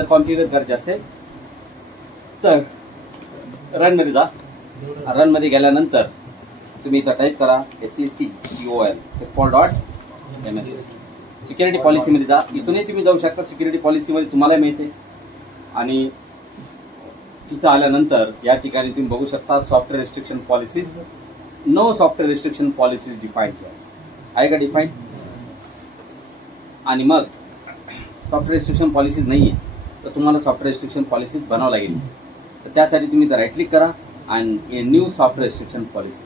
जर कॉन्फिगर करायचे असेल तर रन मध्ये जा. रन मध्ये गेल्यानंतर तुम्ही इथं टाईप करा SECUOL secpol.ms. सिक्युरिटी पॉलिसीमध्ये जा. इथूनही तुम्ही जाऊ शकता. सिक्युरिटी पॉलिसीमध्ये तुम्हाला मिळते. आणि इथं आल्यानंतर या ठिकाणी तुम्ही बघू शकता software restriction policies. No software restriction policies defined आहे का डिफाईन्ड. आणि मग सॉफ्टवेअर रिस्ट्रिक्शन पॉलिसीज नाही आहे तर तुम्हाला सॉफ्टवेअर रिस्ट्रिक्शन पॉलिसीज बनावं लागेल. तर त्यासाठी तुम्ही इथं राईट क्लिक करा आणि न्यू सॉफ्टवेअर रिस्ट्रिक्शन पॉलिसी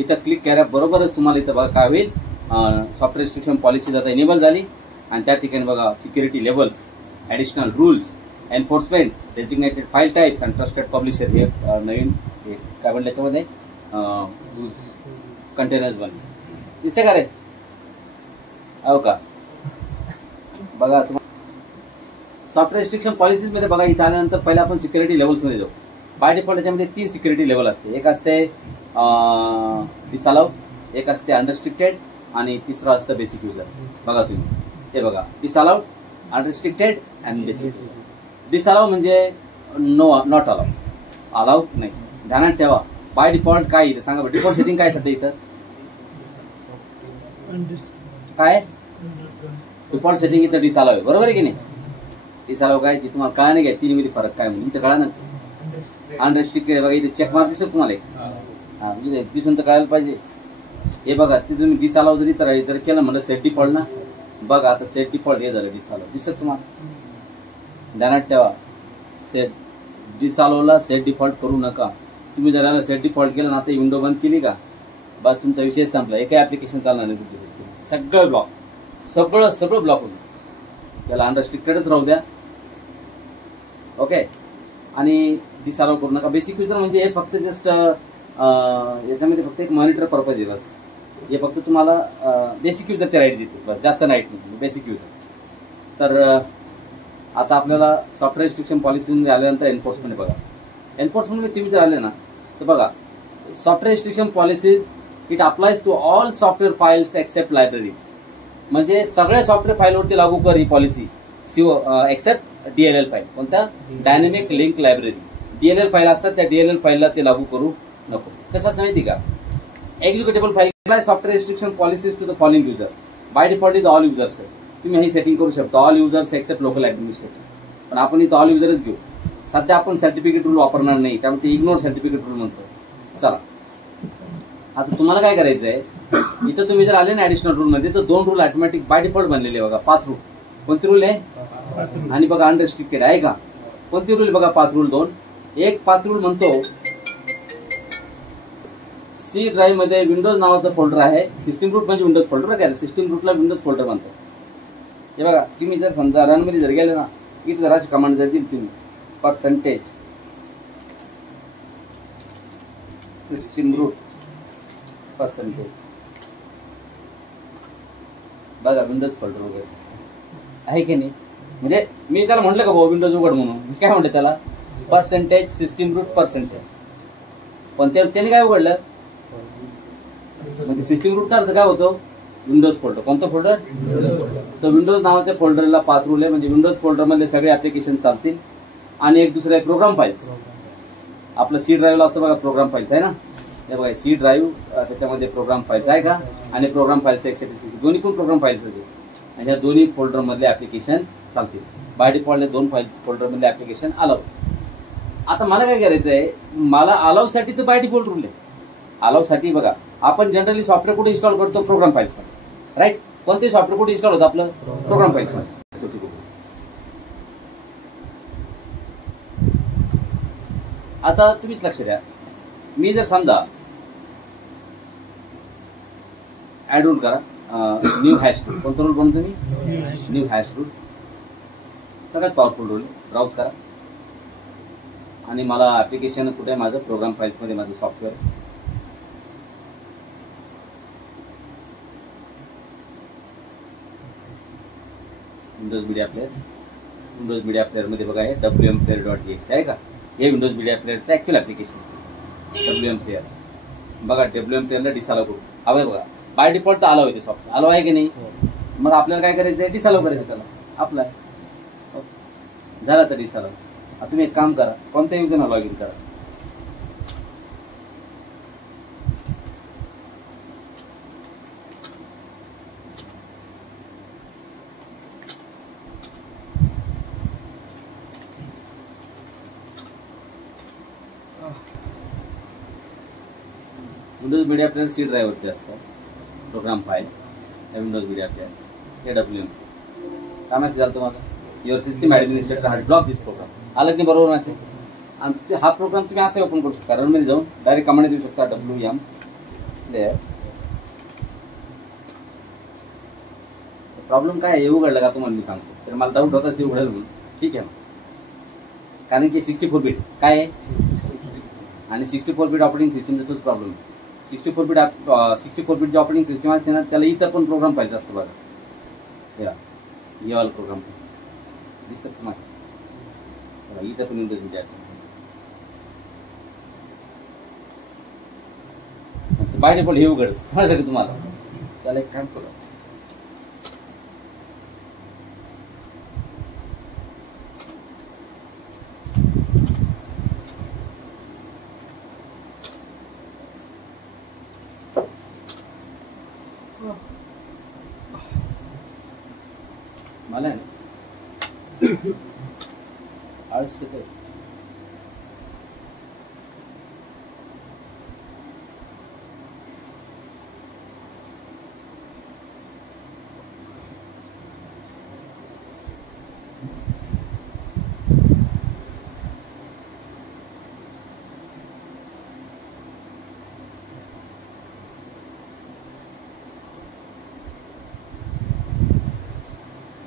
इथं क्लिक केल्याबरोबरच तुम्हाला इथं बघा काय होईल, सॉफ्टवेअर रिस्ट्रिक्शन पॉलिसीज आता इनेबल झाली. आणि त्या ठिकाणी बघा security levels, additional rules, enforcement, designated file types आणि ट्रस्टेड पब्लिशर हे नवीन काय म्हणलं त्याच्यामध्ये कंटेनर्स बनले. दिसते का रे? हो का? बघा सॉफ्टवेअर रिस्ट्रिक्शन पॉलिसीज मध्ये बघा इथं आल्यानंतर पहिला आपण सिक्युरिटी लेवल्समध्ये जाऊ. बाय डिफॉल्ट त्याच्यामध्ये 3 सिक्युरिटी लेवल असते. एक असते डिसअलाउड, एक असते अनरिस्ट्रिक्टेड आणि तिसरं असतं बेसिक युजर. बघा तुम्ही ते बघा disallowed, unrestricted and basic. Disallow म्हणजे नो नॉट अलाउड, अलाउड नाही. ध्यानात ठेवा बाय डिफॉल्ट काय इथं सांगा. डिफॉल्ट सेटिंग काय सध्या इथं काय डिफॉल्ट सेटिंग इथं डिसअलाउ आहे. बरोबर आहे की नाही? डिसअलाउ काय ते तुम्हाला कळा नाही घ्या 3 मध्ये फरक काय म्हणून इथं कळा ना. अनरिस्ट्रिक्टेड बघा इथे चेक मार्क दिसत तुम्हाला. हा म्हणजे दिसून तर कळायला पाहिजे. हे बघा ते तुम्ही डिसअलाउ जरी तर केलं म्हणलं सेट डिफॉल्ट ना. बघा आता सेट डिफॉल्ट हे झालं डिसअलाउ दिसत तुम्हाला. ध्यानात ठेवा सेट डिसअलाउला सेट डिफॉल्ट करू नका. तुम्ही जर याला सेट डिफॉल्ट केलं ना आता विंडो बंद केली का बस तुमचा विषय संपला. एकही ऍप्लिकेशन चालणार नाही तुमच्या सिस्टीम. सगळं ब्लॉक, सगळं ब्लॉक होईल. त्याला अनरिस्ट्रिक्टेडच राहू द्या. ओके. आणि डिसअलाउ करू नका. बेसिक युजर म्हणजे हे फक्त जस्ट याच्यामध्ये फक्त एक मॉनिटर पर्पज आहे बस. हे फक्त तुम्हाला बेसिक युजरच्या राईट्स येते बस, जास्त राईट नाही बेसिक युजर. तर आता आपल्याला सॉफ्टवेअर रिस्ट्रिक्शन पॉलिसीमध्ये आल्यानंतर एन्फोर्समेंट बघा. एन्फोर्समेंटमध्ये तुम्ही जर आले ना तर बघा software restriction policies it applies to all software files except libraries. म्हणजे सगळ्या सॉफ्टवेअर फाईलवरती लागू कर ही पॉलिसी एक्सेप्ट DLL फाईल. कोणत्या? Dynamic link library. DLL file असतात त्या DLL फाईलला ते लागू करू नको. कसं असं माहिती का? Executable file software restriction policies to the following user. By default इथं ऑल युजर्स आहे. तुम्ही हे सेटिंग करू शकता all users except local administrator. पण आपण इथं ऑल युजरच घेऊ. सध्या आपण सर्टिफिकेट रूल वापरणार नाही त्यामुळे ते इग्नोर सर्टिफिकेट रूल म्हणतो. चला आता तुम्हाला काय करायचं आहे इथं तुम्ही जर आले ना ऍडिशनल रूल मध्ये तर 2 रूल ऑटोमॅटिक बाय डिफॉल्ट बनलेले बघा. 5 रूल. कोणते रूल आहे? आणि बघा अनरिस्ट्रिक्टेड आहे का? कोणते रूल बघा 5 रूल 2. एक 5 रूल म्हणतो सी ड्राईव्ह मध्ये विंडोज नावाचं फोल्डर आहे. सिस्टीम रूट म्हणजे विंडोज फोल्डर काय सिस्टीम रूटला विंडोज फोल्डर म्हणतो. हे बघा तुम्ही जर समजा रन मध्ये जर गेले ना इथे जराशी कमांड जर दिली तुम्ही पर्सेंटेज सिस्टीम रूट पर्सेंटेज बघा विंडोज फोल्डर वगैरे आहे की नाही. म्हणजे मी त्याला म्हटलं का भाऊ विंडोज उघड म्हणून मी काय म्हणतो त्याला पर्सेंटेज सिस्टीम रूट पर्सेंटेज. पण त्याने काय उघडलं म्हणजे सिस्टीम रूटचा अर्थ काय होतो विंडोज फोल्डर. कोणतं फोल्डर? तर विंडोज नावाच्या फोल्डरला 5 रूल आहे. म्हणजे विंडोज फोल्डर मधले सगळे ऍप्लिकेशन चालतील. आणि एक दुसरं आहे प्रोग्राम फाईल्स. आपलं सी ड्राईव्हला असतं बघा प्रोग्राम फाईल्स आहे ना. हे बघा सी ड्राईव्ह त्याच्यामध्ये प्रोग्राम फाईल्स आहे का आणि प्रोग्राम फाईल्स 166 दोन्ही पण प्रोग्राम फाईल्स होते. आणि ह्या दोन्ही फोल्डर मधले ऍप्लिकेशन चालतील. बाय डिफॉल्ट 2 फोल्डर मधले ऍप्लिकेशन अलाउ. आता मला काय करायचं आहे मला अलाउ साठी तर बाय डिफॉल्ट रूल आहे. अलाउ साठी बघा आपण जनरली सॉफ्टवेअर कुठे इन्स्टॉल करतो प्रोग्राम फाईल्स मध्ये राईट. कोणते सॉफ्टवेअर कुठे इन्स्टॉल होतं आपलं प्रोग्राम फाईल्स मध्ये. आता तुम्हीच लक्ष द्या मी जर समजा ऍड रूल करा न्यू हॅश रूल. कोणता रूल बनवतो तुम्ही न्यू हॅश रूल. सगळ्यात पॉवरफुल रूल. ब्राउज करा आणि मला ऍप्लिकेशन कुठे आहे माझं प्रोग्राम फाईल्स मध्ये माझं software. Windows media player. Windows media player मध्ये बघा हे WM player.exe आहे का. हे विंडोज मीडिया प्लेअरचं ऍक्च्युअल ऍप्लिकेशन WM प्लेअर. बघा WM प्लेअरला डिसअलाउ करू हवंय बघा. बाय डिफॉल्ट तर अलाउ होते सॉफ्टवेअर अलाउ आहे की नाही. मग आपल्याला काय करायचं आहे डिसअलाउ करायचं त्याला अप्लाय. झाला तर डिसअलाव. आता तुम्ही एक काम करा, कोणत्या युजरना लॉग इन करा. विंडोज मीडिया प्लेअर सी ड्राईव्हवरती असतात program files. Windows media Player AWM काय मेसेज आला तुम्हाला, your system administrator has block this program. आलं की बरोबर मेसेज. आणि हा प्रोग्राम तुम्ही असे ओपन करू शकता, रनमध्ये जाऊन डायरेक्ट कमांड देऊ शकता WM प्लेअर. प्रॉब्लेम काय आहे उघडलं का तुम्हाला मी सांगतो, तर मला डाऊट होताच ते उघडेल म्हणून. ठीक आहे, कारण की 64 बिट काय आहे आणि 64 बिट ऑपरेटिंग सिस्टमचा तोच प्रॉब्लेम आहे. 64 बिट जे ऑपरेटिंग सिस्टम असते ना, त्याला इतर पण प्रोग्राम पाहिजे असतं बघा. हे ऑल प्रोग्राम दिसतं तुम्हाला, इथं पण विंडोज मीडिया बाय डिफॉल्ट हे उघड समजलं की तुम्हाला. त्याला एक काम करू, मला आळस येतोय.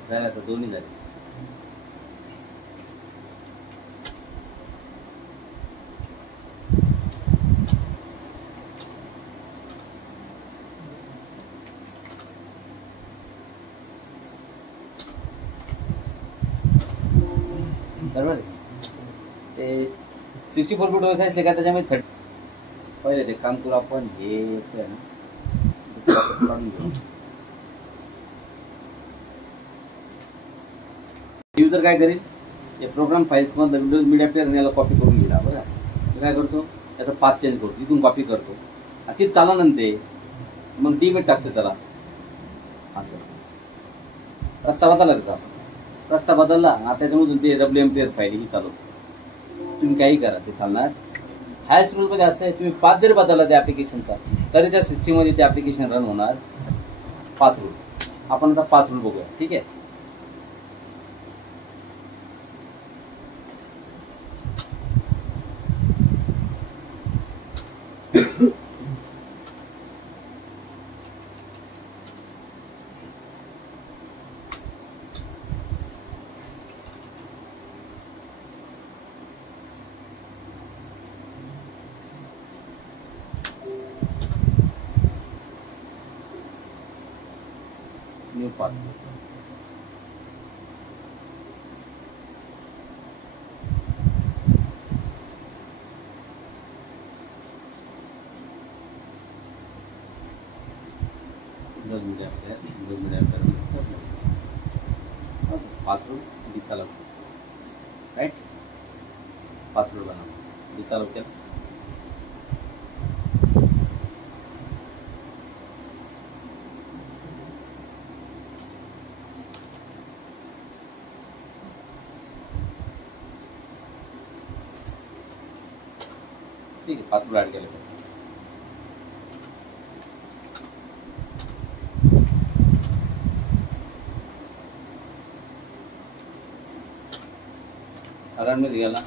झालं आता दोन्ही झाले. बरोबर ते 64 बिट OS असले का त्याच्यामध्ये 30 पहिले ते काम करू आपण. हे आहे ना काढून घेऊ. युजर काय करेल, हे प्रोग्राम फाईल्स मधलं विंडोज मीडिया प्लेअर याला कॉपी करून घेला. बघा काय करतो, त्याचा पाथ चेंज करतो, इथून कॉपी करतो, ते चालणार ते मग डिमिट टाकतो त्याला. असं रस्ता बदलला त्याचा, रस्ता बदलला आता त्याच्यामधून ते WM प्लेअर फाईल ही चालवतो. तुम्ही काही करा ते चालणार. हायस्ट रूलमध्ये असं आहे, तुम्ही पाथ जरी बदलला त्या ॲप्लिकेशनचा तरी त्या सिस्टीममध्ये ते ॲप्लिकेशन रन होणार. पाथ रूल आपण आता पाथ रूल बघूया. ठीक आहे, new path. Windows media player path rule disallow. Right, path rule बनवा डिसअलाव केला. ठीक आहे, पाथ रूल ऍड केलं. रनमध्ये गेला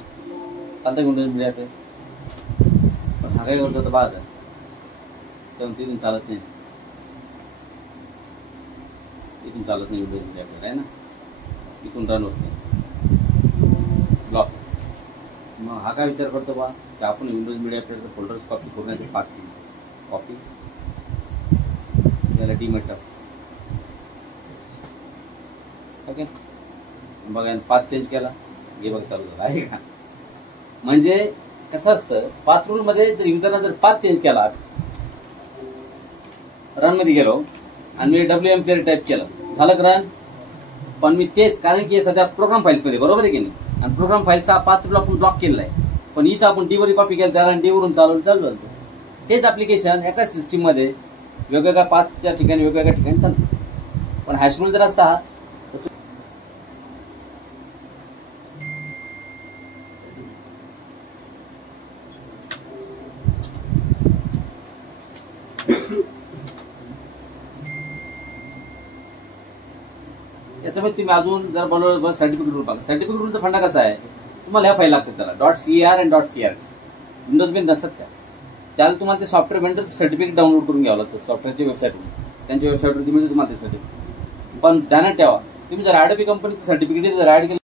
चालतं विंडोज मीडिया प्लेअर. पण हा काय करतो तर बाद आहे, तेव्हा तिथून चालत नाही, इथून चालत नाही विंडोज मीडिया प्लेअर आहे ना, इथून रन होत नाही, ब्लॉक. मग हा काय विचार करतो बा की आपण विंडोज मीडिया प्लेअरचं फोल्डर्स कॉपी करून ते पाथ कॉपी याला डिमिट टाक. ओके, बघा पाथ चेंज केला, हे बघा चालू झालं आहे का. म्हणजे कसं असतं, पाथ रूल मध्ये जर युजरनं जर पाथ चेंज केला, रन मध्ये गेलो आणि मी WM प्लेअर टाईप केलं, झालं का रन. पण मी तेच, कारण की सध्या प्रोग्राम फाईल्स मध्ये, बरोबर आहे की नाही, आणि प्रोग्राम फाईलचा 5 रुपये आपण ब्लॉक केलेला आहे, पण इथं आपण डी वर कॉपी केलं त्याला डी वरून चालू झालं. तेच ऍप्लिकेशन एकाच सिस्टीम मध्ये वेगवेगळ्या 5च्या ठिकाणी वेगवेगळ्या ठिकाणी चालतं. पण हायस्कूल जर असता तर त्याच्यामध्ये तुम्ही अजून जर बनवलं सर्टिफिकेट रूल बघा. सर्टिफिकेट रूलचा फंडा कसा आहे, तुम्हाला ह्या फाईल लागतात त्याला .car आणि .cr विंडोज मध्ये नसतात त्याला तुम्हाला ते सॉफ्टवेअर वेंडर सर्टिफिकेट डाउनलोड करून घ्यावं लागतं सॉफ्टवेअरच्या वेबसाईटवरून. त्यांच्या वेबसाईटवरती मिळतं तुम्हाला ते सर्टिफिकेट. पण ध्यानात ठेवा, तुम्ही जर Adobe कंपनीचं सर्टिफिकेट जर ऍड केलं